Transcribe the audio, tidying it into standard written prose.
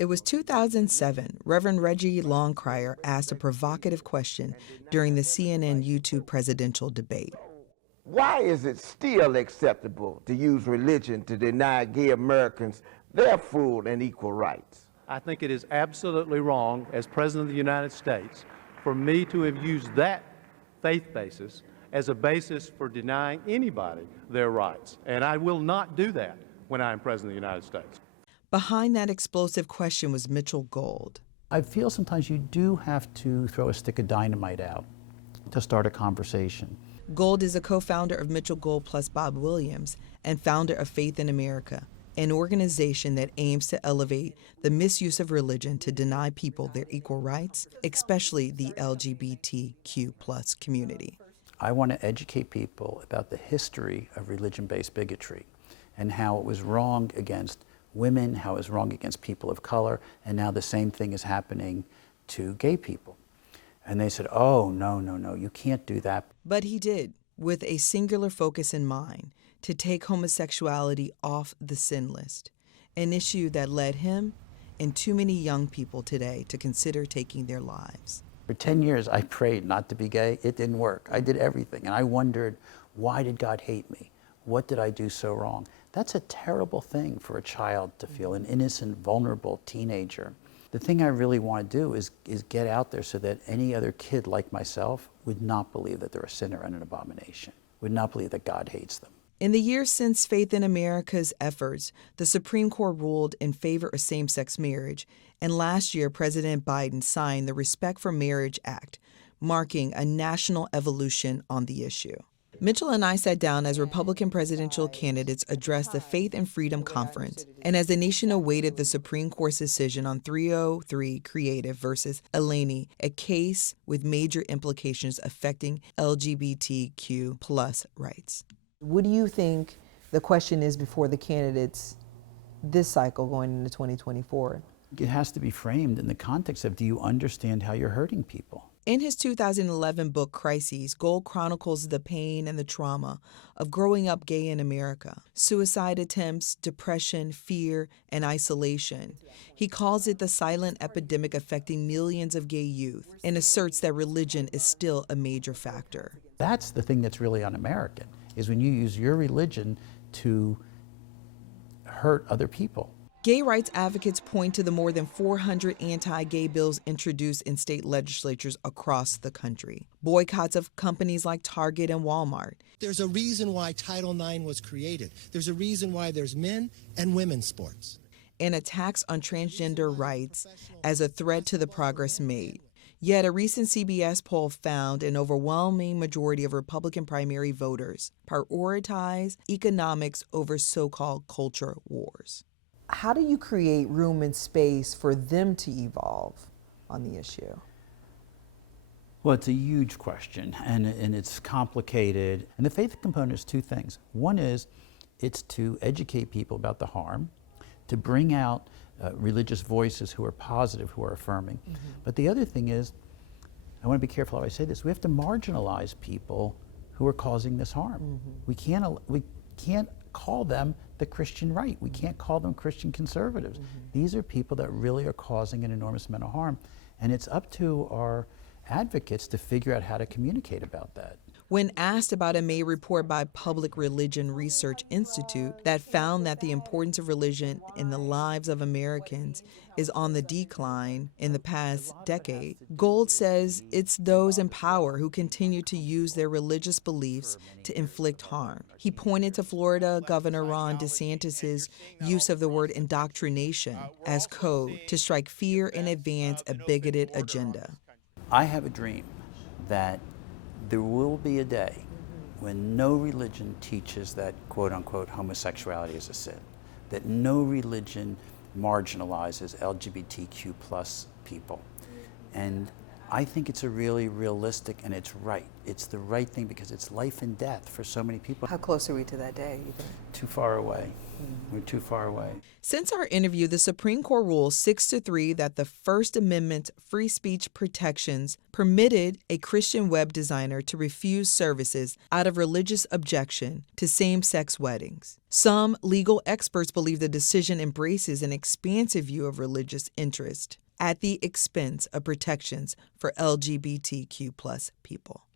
It was 2007. Reverend Reggie Longcrier asked a provocative question during the CNN YouTube presidential debate. Why is it still acceptable to use religion to deny gay Americans their full and equal rights? I think it is absolutely wrong, as President of the United States, for me to have used that faith basis as a basis for denying anybody their rights. And I will not do that when I am President of the United States. Behind that explosive question was Mitchell Gold. I feel sometimes you do have to throw a stick of dynamite out to start a conversation. Gold is a co-founder of Mitchell Gold plus Bob Williams and founder of Faith in America, an organization that aims to elevate the misuse of religion to deny people their equal rights, especially the LGBTQ plus community. I want to educate people about the history of religion-based bigotry and how it was wrong against women, how it was wrong against people of color, and now the same thing is happening to gay people. And they said, oh, no, no, no, you can't do that. But he did, with a singular focus in mind, to take homosexuality off the sin list, an issue that led him and too many young people today to consider taking their lives. For 10 years, I prayed not to be gay. It didn't work. I did everything. And I wondered, why did God hate me? What did I do so wrong? That's a terrible thing for a child to feel, an innocent, vulnerable teenager. The thing I really want to do is get out there so that any other kid like myself would not believe that they're a sinner and an abomination, would not believe that God hates them. In the years since Faith in America's efforts, the Supreme Court ruled in favor of same-sex marriage, and last year President Biden signed the Respect for Marriage Act, marking a national evolution on the issue. Mitchell and I sat down as Republican presidential candidates addressed the Faith and Freedom Conference, and as the nation awaited the Supreme Court's decision on 303 Creative versus Eleni, a case with major implications affecting LGBTQ plus rights. What do you think the question is before the candidates this cycle going into 2024? It has to be framed in the context of, do you understand how you're hurting people? In his 2011 book, Crises, Gold chronicles the pain and the trauma of growing up gay in America, suicide attempts, depression, fear, and isolation. He calls it the silent epidemic affecting millions of gay youth and asserts that religion is still a major factor. That's the thing that's really un-American, is when you use your religion to hurt other people. Gay rights advocates point to the more than 400 anti-gay bills introduced in state legislatures across the country. Boycotts of companies like Target and Walmart. There's a reason why Title IX was created. There's a reason why there's men and women's sports. And attacks on transgender rights as a threat to the progress made. Yet a recent CBS poll found an overwhelming majority of Republican primary voters prioritize economics over so-called culture wars. How do you create room and space for them to evolve on the issue? Well, it's a huge question, and it's complicated. And the faith component is two things. One is it's to educate people about the harm, to bring out religious voices who are positive, who are affirming. Mm-hmm. But the other thing is, I want to be careful how I say this, we have to marginalize people who are causing this harm. Mm-hmm. We can't call them the Christian right. We can't call them Christian conservatives. Mm-hmm. These are people that really are causing an enormous amount of harm. And it's up to our advocates to figure out how to communicate about that. When asked about a May report by Public Religion Research Institute that found that the importance of religion in the lives of Americans is on the decline in the past decade, Gold says it's those in power who continue to use their religious beliefs to inflict harm. He pointed to Florida Governor Ron DeSantis' use of the word indoctrination as code to strike fear and advance a bigoted agenda. I have a dream that there will be a day when no religion teaches that, quote unquote, homosexuality is a sin, that no religion marginalizes LGBTQ plus people. And I think it's a really realistic, and it's right. It's the right thing because it's life and death for so many people. How close are we to that day, you think? Too far away. We're too far away. Since our interview, the Supreme Court ruled 6-3 that the First Amendment free speech protections permitted a Christian web designer to refuse services out of religious objection to same-sex weddings. Some legal experts believe the decision embraces an expansive view of religious interest at the expense of protections for LGBTQ+ people.